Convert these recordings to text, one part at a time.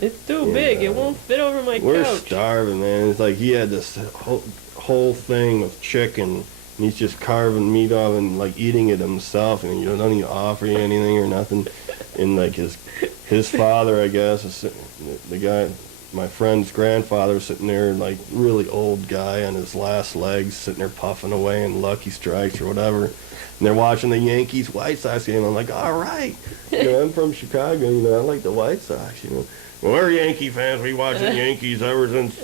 It's too big. It won't fit over my We're couch. starving, man. It's like he had this whole thing of chicken, and he's just carving meat off and like eating it himself, and you don't even offer you anything or nothing. And like his father, I guess, is the guy, my friend's grandfather, sitting there, like really old guy on his last legs, sitting there puffing away in Lucky Strikes or whatever. And they're watching the Yankees White Sox game. I'm like, all right, I'm from Chicago, I like the White Sox, Well, we're Yankee fans. We watch the Yankees ever since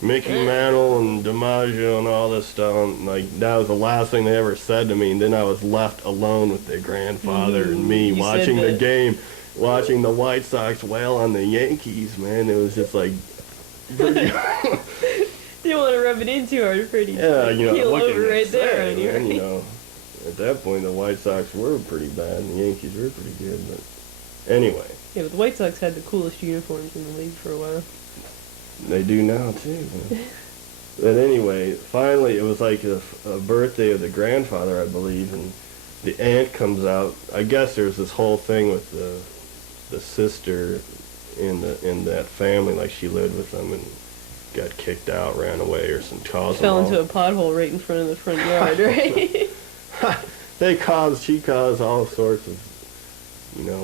Mickey Mantle and DiMaggio and all this stuff. And, like, that was the last thing they ever said to me. And then I was left alone with their grandfather and me watching the game, watching the White Sox wail on the Yankees, man. It was just like... You don't want to rub it in too hard, pretty. Yeah, Keel what over right there on you, right? At that point, the White Sox were pretty bad, and the Yankees were pretty good, but anyway. Yeah, but the White Sox had the coolest uniforms in the league for a while. They do now, too. But anyway, finally, it was like a birthday of the grandfather, I believe, and the aunt comes out. I guess there's this whole thing with the sister in that family, like she lived with them and got kicked out, ran away, or some cause. Fell into a pothole right in front of the front yard, right? She caused all sorts of,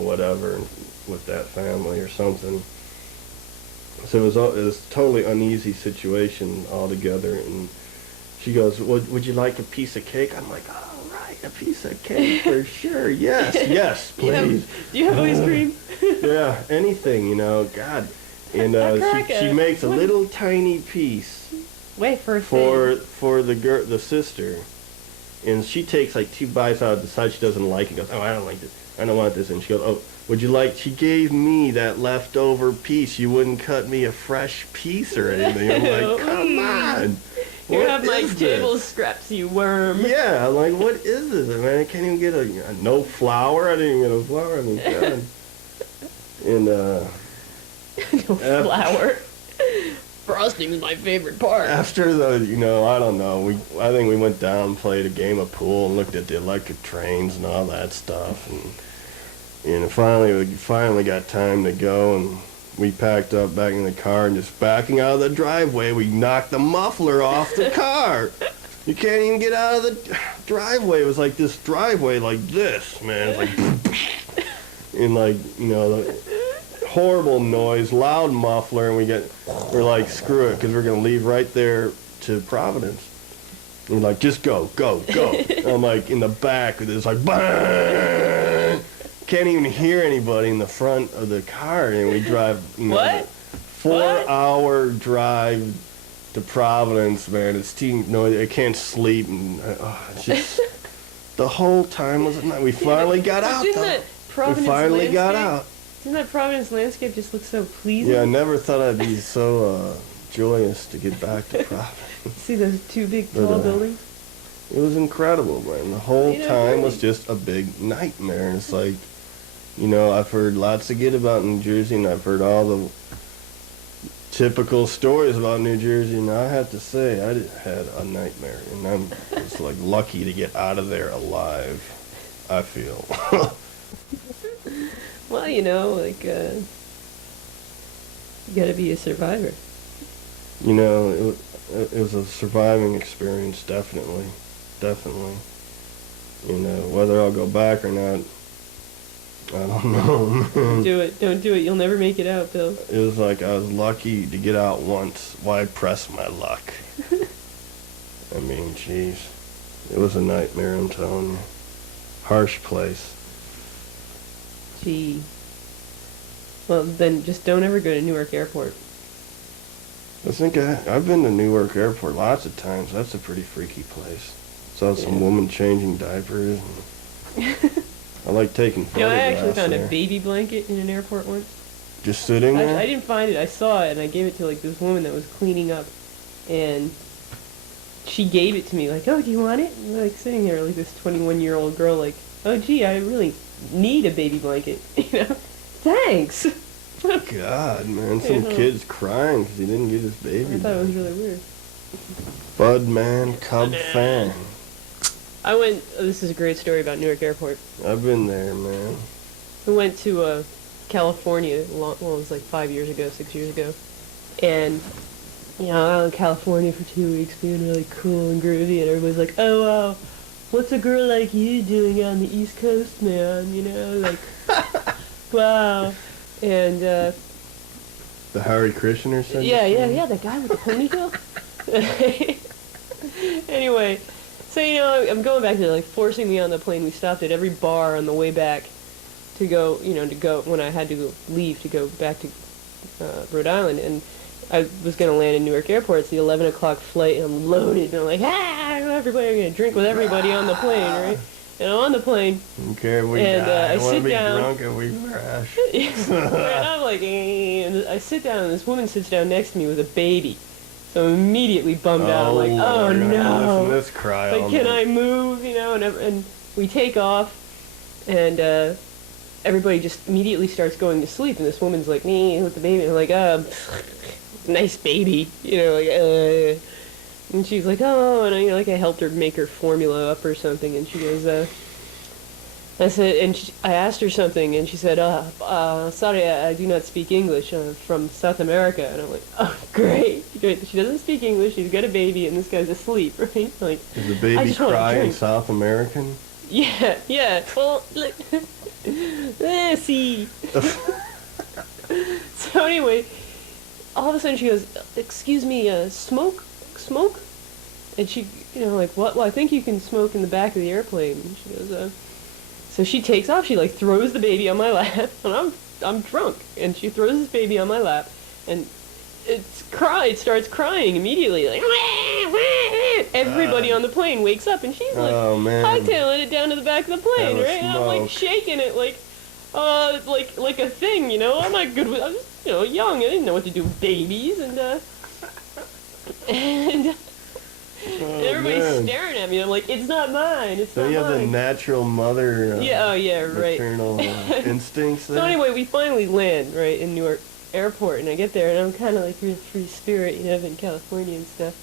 whatever with that family or something. So it was a totally uneasy situation altogether. And she goes, would you like a piece of cake? I'm like, all right, a piece of cake for sure. Yes, please. Do you have ice cream? Yeah, anything, God. And she makes a little tiny piece. Wafer for the sister. And she takes like 2 bites out of the side she doesn't like and goes, oh, I don't like this. I don't want this. And she goes, oh, would you like, she gave me that leftover piece. You wouldn't cut me a fresh piece or anything. I'm like, come on. You have my table scraps, you worm. Yeah, I'm like, what is this? Man, I can't even get no flour. I didn't even get a flour. I mean, God. And, no flour. Frosting is my favorite part. After the, I don't know, I think we went down and played a game of pool and looked at the electric trains and all that stuff. And we finally got time to go, and we packed up back in the car, and just backing out of the driveway, we knocked the muffler off the car. You can't even get out of the driveway. It was like this driveway like this, man. It's like, and like, the horrible noise, loud muffler, and we're like, screw it, because we're going to leave right there to Providence. And we're like, just go. And I'm like, in the back, it's like, bang! Can't even hear anybody in the front of the car, and we drive, What? 4-hour drive to Providence, man. It's too noisy. I can't sleep, and it's just, the whole time was at night. We finally got out, though. We finally got out. Doesn't that Providence landscape just look so pleasing? Yeah, I never thought I'd be so joyous to get back to Providence. See those 2 big tall buildings? It was incredible, man. The whole time was just a big nightmare. And it's like, I've heard lots of good about New Jersey, and I've heard all the typical stories about New Jersey, and I have to say, I had a nightmare, and I'm just like lucky to get out of there alive, I feel. Well, you gotta be a survivor. It was a surviving experience, definitely. Whether I'll go back or not, I don't know. Don't do it. You'll never make it out, Bill. It was like I was lucky to get out once. Why press my luck? I mean, jeez. It was a nightmare, I'm telling you. Harsh place. Gee. Well, then just don't ever go to Newark Airport. I think I've been to Newark Airport lots of times. That's a pretty freaky place. Saw some woman changing diapers. I like taking photographs. I actually found a baby blanket in an airport once. Just sitting there? I didn't find it. I saw it, and I gave it to this woman that was cleaning up, and she gave it to me like, oh, do you want it? And sitting there like this 21-year-old girl like, oh, gee, I really need a baby blanket. Thanks. God, man, some kid's crying because he didn't get his baby. I thought it was really weird. Bud man, Cub fan. This is a great story about Newark Airport. I've been there, man. We went to California. Well, it was like 5 years ago, 6 years ago, and out in California for 2 weeks, being really cool and groovy, and everybody's like, "Oh wow, what's a girl like you doing on the East Coast, man?" Like, wow, and The Hare Krishna said. yeah, that guy with the ponytail. Anyway, so I'm going back there, like forcing me on the plane. We stopped at every bar on the way back to go, when I had to leave to go back to Rhode Island, and I was going to land in Newark Airport. It's the 11 o'clock flight, and I'm loaded, and I'm like, everybody, I'm going to drink with everybody on the plane, right? And I'm on the plane. Don't care if we die. I want to be drunk and we crash. And I'm like, and I sit down, and this woman sits down next to me with a baby. So I'm immediately bummed out. I'm like, oh no. Listen to this cry. Like, can I move? And we take off, and everybody just immediately starts going to sleep. And this woman's like, me with the baby. And I'm like, nice baby. And she's like, oh, and I helped her make her formula up or something. And she goes, I said, and I asked her something, and she said, sorry, I do not speak English, from South America. And I'm like, oh, great. She doesn't speak English, she's got a baby, and this guy's asleep, right? Like, does the baby cry in South American? Yeah. Well, look. See. So anyway, all of a sudden she goes, excuse me, smoke? And she, like, what? Well, I think you can smoke in the back of the airplane. And she goes, so she takes off, she like throws the baby on my lap, and I'm drunk, and she throws this baby on my lap, and it starts crying immediately, like, everybody on the plane wakes up, and she's like, hightailing it down to the back of the plane, right? And I'm like shaking it like a thing, I'm not good with, I was just, young, I didn't know what to do with babies, and everybody's staring at me. I'm like, it's not mine. It's not mine. So you have the natural mother. Maternal instincts. There. So anyway, we finally land right in Newark Airport, and I get there, and I'm kind of like real free spirit, in California and stuff.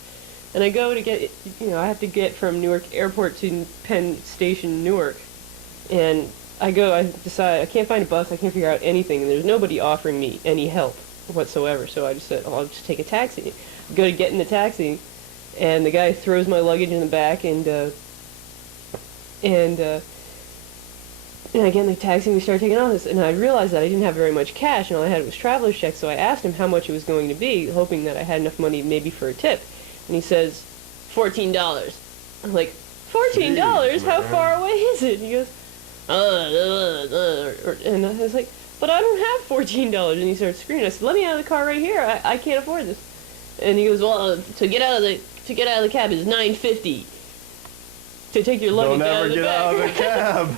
And I go to get, I have to get from Newark Airport to Penn Station, Newark, and I decide I can't find a bus. I can't figure out anything, and there's nobody offering me any help whatsoever. So I just said, I'll just take a taxi. I go to get in the taxi. And the guy throws my luggage in the back, and I get in the taxi, and we start taking off. And I realized that I didn't have very much cash, and all I had was traveler's check. So I asked him how much it was going to be, hoping that I had enough money maybe for a tip. And he says, $14. I'm like, $14? How far away is it? And he goes, and I was like, but I don't have $14. And he starts screaming. I said, let me out of the car right here. I can't afford this. And he goes, well, to get out of the cab is $9.50. To take your luggage out of the back. Don't ever get out of the cab.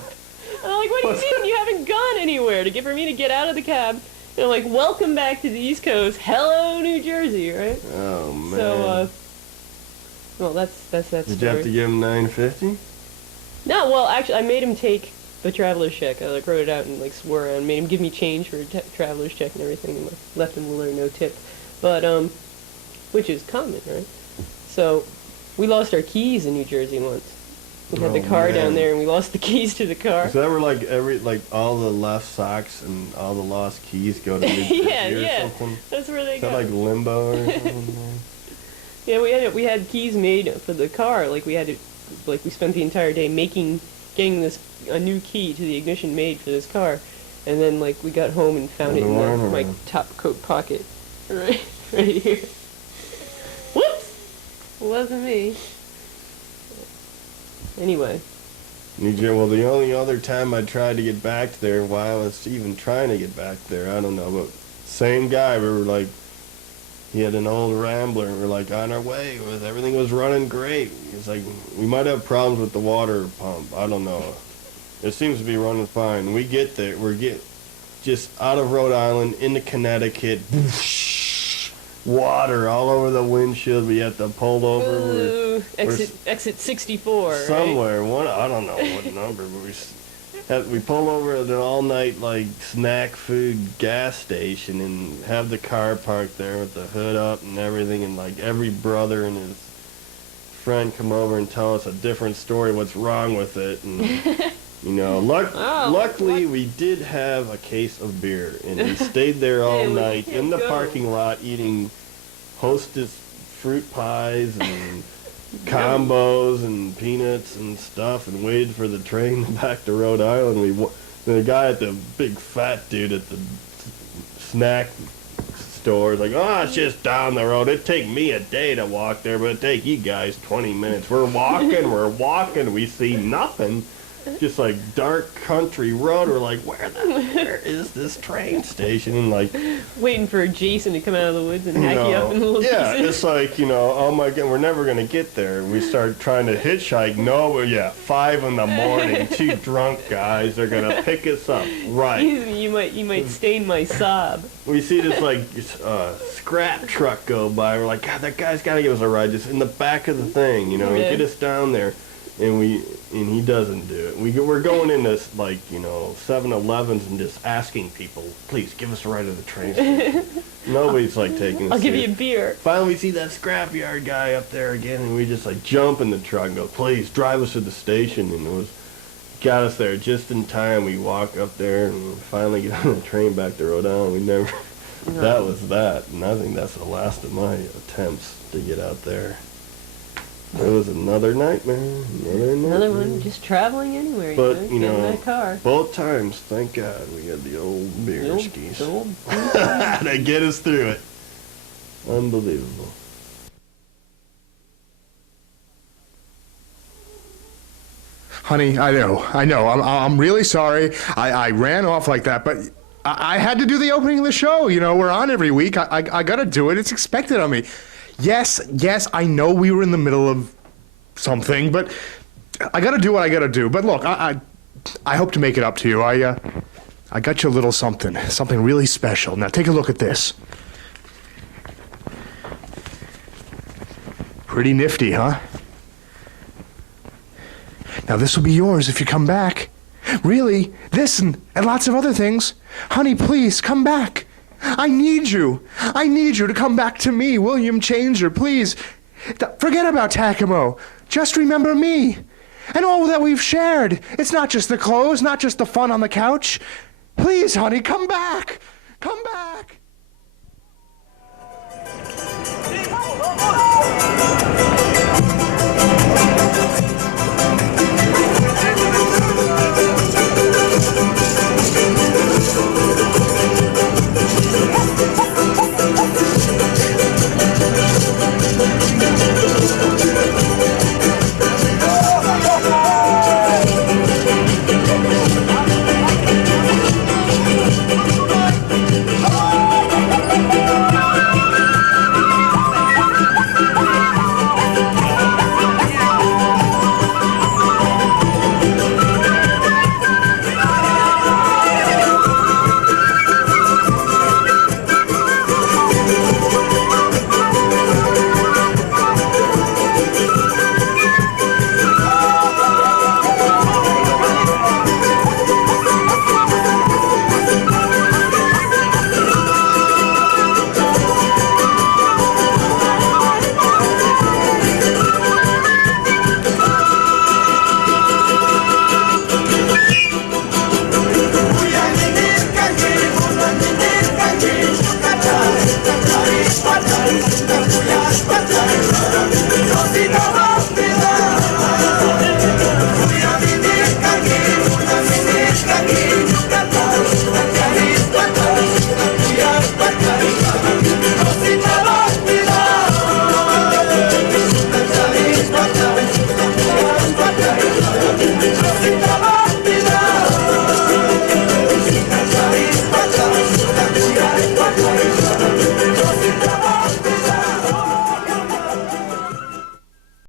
And I'm like, what do you mean? You haven't gone anywhere for me to get out of the cab. And I'm like, welcome back to the East Coast. Hello, New Jersey, right? Oh, man. So, well, that's that story. Did you have to give him $9.50? No, well, actually, I made him take the traveler's check. I wrote it out and swore around, made him give me change for a traveler's check and everything, and left him with no tip. But which is common, right? So we lost our keys in New Jersey once. We had the car down there, and we lost the keys to the car. So that were all the left socks and all the lost keys go to New Jersey or something? That's where they go. Is that like limbo or something? Yeah, we had keys made for the car. We had to, we spent the entire day getting a new key to the ignition made for this car, and then we got home and found it in my top coat pocket, right here. Whoops! Wasn't me. Anyway. Well, the only other time I tried to get back there, while I was even trying to get back there, I don't know, but same guy, we were he had an old Rambler, and we're on our way, everything was running great. He's like, we might have problems with the water pump, I don't know. It seems to be running fine. We get there, just out of Rhode Island, into Connecticut, water all over the windshield. We had to pull over. Exit 64. Somewhere, right? I don't know what number, but we pull over at an all-night snack food gas station and have the car parked there with the hood up and everything, and every brother and his friend come over and tell us a different story, what's wrong with it, and You know, luckily what? we did have a case of beer, and we stayed there all Hey, we night can't in the go. parking lot eating Hostess fruit pies and combos and peanuts and stuff, and waited for the train back to Rhode Island. The guy at the big fat dude at the snack store is like, oh, it's just down the road. It'd take me a day to walk there, but it'd take you guys 20 minutes. We're walking, we see nothing. Just like dark country road. We're like, where is this train station? And like Waiting for Jason to come out of the woods and hack you up in little yeah, pieces. it's like, oh my God, we're never gonna get there. We start trying to hitchhike. No, 5 in the morning. 2 drunk guys are gonna pick us up. Right. You might stain my sob. We see this like scrap truck go by. We're like, God, that guy's gotta give us a ride, just in the back of the thing, and get us down there. And he doesn't do it. We're going into like 7-Elevens and just asking people, please give us a ride to the train station. Nobody's like taking us. I'll give you a beer. Finally, we see that scrapyard guy up there again, and we just like jump in the truck and go, please drive us to the station. And got us there just in time. We walk up there and finally get on the train back to Rhode Island. We never. No. That was that, and I think that's the last of my attempts to get out there. It was another nightmare. Another one, just traveling anywhere. But, Get in that car. both times, thank God, we had the old beer skis. The old They get us through it. Unbelievable. Honey, I know. I'm really sorry. I ran off like that, but I had to do the opening of the show. We're on every week. I gotta do it. It's expected of me. Yes, I know we were in the middle of something, but I gotta do what I gotta do. But look, I hope to make it up to you. I got you a little something really special. Now take a look at this. Pretty nifty, huh? Now this will be yours if you come back. Really, this and lots of other things. Honey, please, come back. I need you. I need you to come back to me, William Changer, please. Forget about Tacamo. Just remember me. And all that we've shared. It's not just the clothes, not just the fun on the couch. Please, honey, come back. Come back.